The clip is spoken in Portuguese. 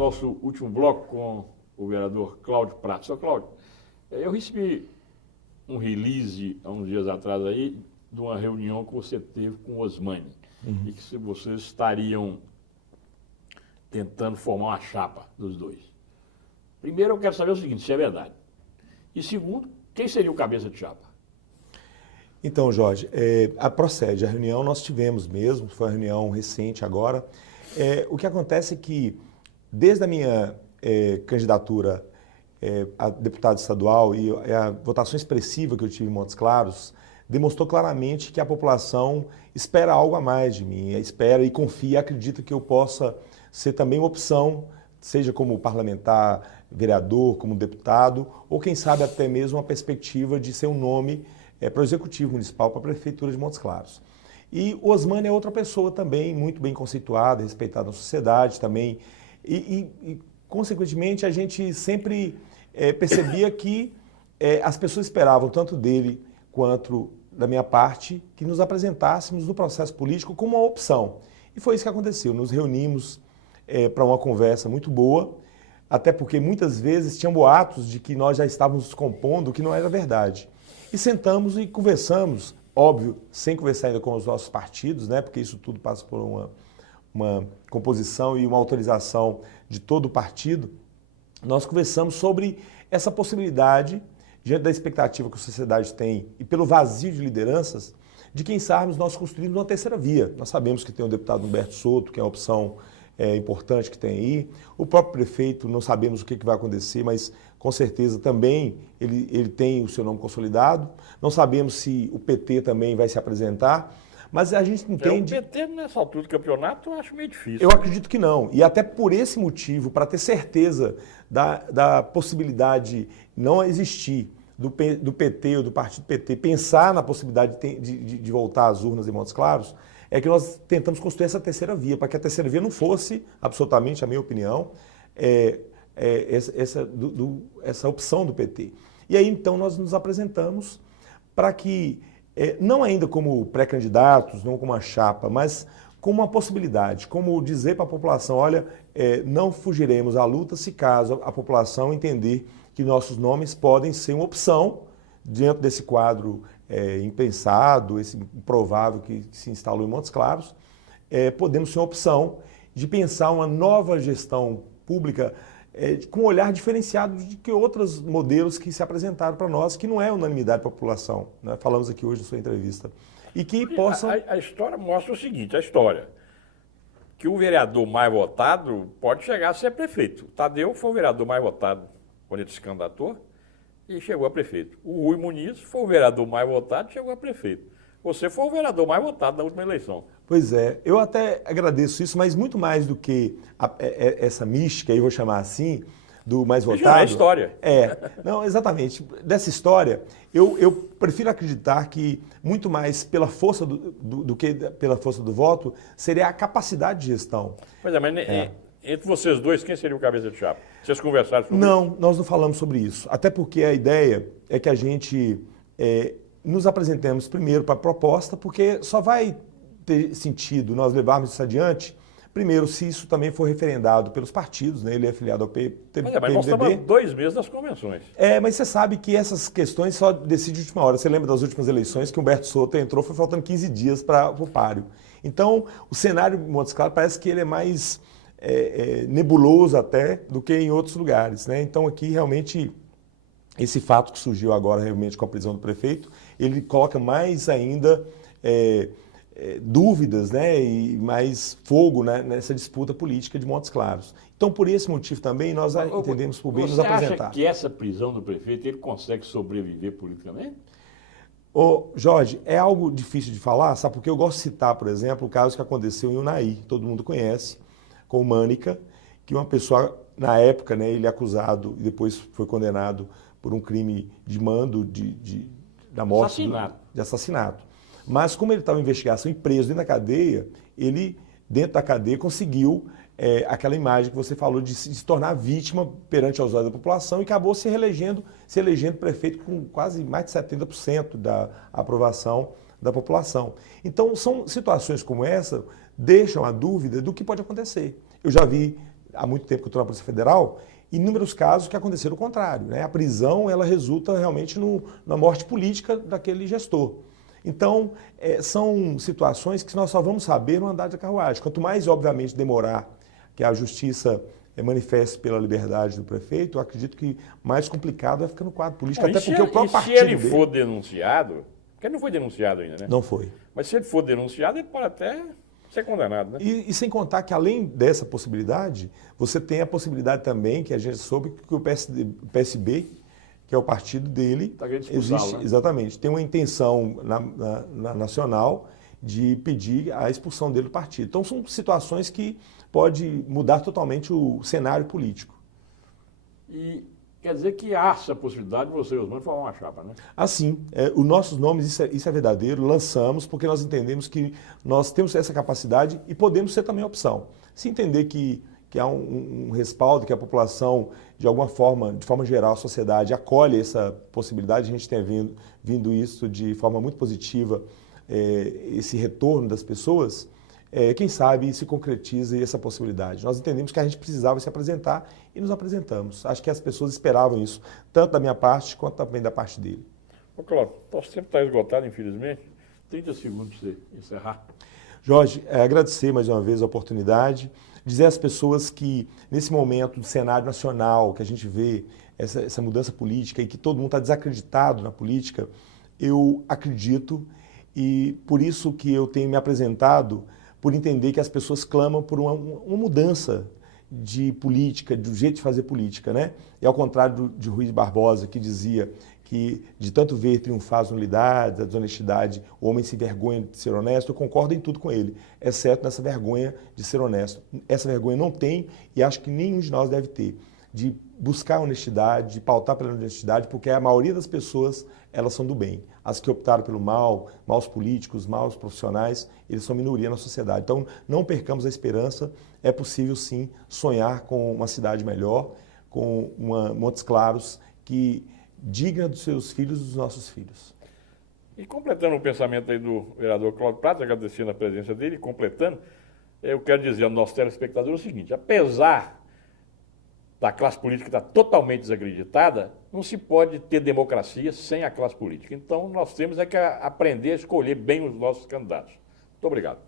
nosso último bloco com o vereador Cláudio Prato. Sr. Cláudio, eu recebi um release há uns dias atrás aí de uma reunião que você teve com o Osmani e que vocês estariam tentando formar uma chapa dos dois. Primeiro, eu quero saber o seguinte, se é verdade. E segundo, quem seria o cabeça de chapa? Então, Jorge, procede. A reunião nós tivemos mesmo, foi uma reunião recente agora. O que acontece é que, desde a minha candidatura a deputado estadual e a votação expressiva que eu tive em Montes Claros, demonstrou claramente que a população espera algo a mais de mim, espera e confia, acredita que eu possa ser também uma opção, seja como parlamentar, vereador, como deputado, ou quem sabe até mesmo uma perspectiva de ser um nome para o Executivo Municipal, para a Prefeitura de Montes Claros. E o Osmani é outra pessoa também, muito bem conceituada, respeitada na sociedade também, e consequentemente, a gente sempre percebia que as pessoas esperavam, tanto dele quanto da minha parte, que nos apresentássemos no processo político como uma opção. E foi isso que aconteceu. Nos reunimos para uma conversa muito boa, até porque muitas vezes tinham boatos de que nós já estávamos nos compondo, o que não era verdade. E sentamos e conversamos, óbvio, sem conversar ainda com os nossos partidos, né, porque isso tudo passa por uma composição e uma autorização de todo o partido. Nós conversamos sobre essa possibilidade, diante da expectativa que a sociedade tem e pelo vazio de lideranças, de quem sabe nós construímos uma terceira via. Nós sabemos que tem o deputado Humberto Souto, que é uma opção importante que tem aí. O próprio prefeito, não sabemos o que vai acontecer, mas com certeza também ele tem o seu nome consolidado. Não sabemos se o PT também vai se apresentar, mas a gente entende... O PT, nessa altura do campeonato, eu acho meio difícil. Eu acredito que não. E até por esse motivo, para ter certeza da possibilidade não existir do PT ou do partido PT pensar na possibilidade de voltar às urnas em Montes Claros, é que nós tentamos construir essa terceira via, para que a terceira via não fosse, absolutamente, a minha opinião, essa opção do PT. E aí, então, nós nos apresentamos para que, não ainda como pré-candidatos, não como uma chapa, mas como uma possibilidade, como dizer para a população, olha, não fugiremos à luta se caso a população entender que nossos nomes podem ser uma opção diante desse quadro impensado, esse improvável que se instalou em Montes Claros, podemos ser uma opção de pensar uma nova gestão pública com um olhar diferenciado de que outros modelos que se apresentaram para nós, que não é unanimidade da população, né? Falamos aqui hoje na sua entrevista. E que possam... A história mostra o seguinte, que o vereador mais votado pode chegar a ser prefeito. O Tadeu foi o vereador mais votado quando ele se candidatou e chegou a prefeito. O Rui Muniz foi o vereador mais votado e chegou a prefeito. Você foi o vereador mais votado na última eleição. Pois é, eu até agradeço isso, mas muito mais do que essa mística, aí vou chamar assim, do mais votado. Já é história. Não, exatamente. Dessa história, eu prefiro acreditar que muito mais pela força do que pela força do voto, seria a capacidade de gestão. Pois é, mas entre vocês dois, quem seria o cabeça de chapa? Vocês conversaram sobre isso? Não, nós não falamos sobre isso. Até porque a ideia é que a gente nos apresentemos primeiro para a proposta, porque só vai ter sentido nós levarmos isso adiante, primeiro, se isso também for referendado pelos partidos, né? Ele é afiliado ao PMDB. Mas nós estamos há 2 meses das convenções. Mas você sabe que essas questões só decidem de última hora. Você lembra das últimas eleições que Humberto Souto entrou, foi faltando 15 dias para o páreo. Então, o cenário de Montes Claros parece que ele é mais nebuloso até do que em outros lugares, né? Então, aqui realmente... Esse fato que surgiu agora realmente com a prisão do prefeito, ele coloca mais ainda dúvidas, né, e mais fogo, né, nessa disputa política de Montes Claros. Então, por esse motivo também, nós entendemos por bem nos apresentar. Você acha que essa prisão do prefeito, ele consegue sobreviver politicamente? Jorge, é algo difícil de falar, sabe? Porque eu gosto de citar, por exemplo, o caso que aconteceu em Unai, todo mundo conhece, com o Mânica, que uma pessoa, na época, né, ele é acusado e depois foi condenado por um crime de mando da morte, de assassinato. Mas como ele estava em investigação e preso dentro da cadeia, ele, dentro da cadeia, conseguiu aquela imagem que você falou de se tornar vítima perante aos olhos da população e acabou se elegendo prefeito com quase mais de 70% da aprovação da população. Então, são situações como essa deixam a dúvida do que pode acontecer. Eu já vi há muito tempo que eu estou na Polícia Federal, inúmeros casos que aconteceram o contrário, né? A prisão, ela resulta realmente na morte política daquele gestor. Então, são situações que nós só vamos saber no andar de carruagem. Quanto mais, obviamente, demorar que a justiça manifeste pela liberdade do prefeito, eu acredito que mais complicado vai ficar no quadro político, até porque o próprio partido se ele dele... for denunciado, porque ele não foi denunciado ainda, né? Não foi. Mas se ele for denunciado, ele pode até ser condenado, né? E sem contar que, além dessa possibilidade, você tem a possibilidade também, que a gente soube, que o PSB, que é o partido dele, existe, né? Exatamente, tem uma intenção na nacional de pedir a expulsão dele do partido. Então, são situações que pode mudar totalmente o cenário político. E quer dizer que há essa possibilidade de você e os Osmani formar uma chapa, né? Assim, os nossos nomes, isso é verdadeiro, lançamos porque nós entendemos que nós temos essa capacidade e podemos ser também a opção. Se entender que há um respaldo, que a população, de alguma forma, de forma geral, a sociedade acolhe essa possibilidade, a gente tem vindo isso de forma muito positiva, esse retorno das pessoas, quem sabe se concretiza essa possibilidade. Nós entendemos que a gente precisava se apresentar e nos apresentamos. Acho que as pessoas esperavam isso, tanto da minha parte quanto também da parte dele. Ô, Cláudio, nosso tempo está esgotado, infelizmente. 30 segundos para você encerrar. Jorge, agradecer mais uma vez a oportunidade, dizer às pessoas que nesse momento do cenário nacional, que a gente vê essa mudança política e que todo mundo está desacreditado na política, eu acredito e por isso que eu tenho me apresentado, por entender que as pessoas clamam por uma mudança de política, do jeito de fazer política, né? E ao contrário de Rui Barbosa, que dizia que de tanto ver triunfar as nulidades, a desonestidade, o homem se envergonha de ser honesto, eu concordo em tudo com ele, exceto nessa vergonha de ser honesto. Essa vergonha não tem e acho que nenhum de nós deve ter, de buscar a honestidade, de pautar pela honestidade, porque a maioria das pessoas, elas são do bem. As que optaram pelo mal, maus políticos, maus profissionais, eles são minoria na sociedade. Então, não percamos a esperança, é possível sim sonhar com uma cidade melhor, com Montes Claros, que digna dos seus filhos e dos nossos filhos. E completando o pensamento aí do vereador Cláudio Prata, agradecendo a presença dele, completando, eu quero dizer ao nosso telespectador o seguinte, apesar da classe política estar totalmente desacreditada, não se pode ter democracia sem a classe política. Então, nós temos que aprender a escolher bem os nossos candidatos. Muito obrigado.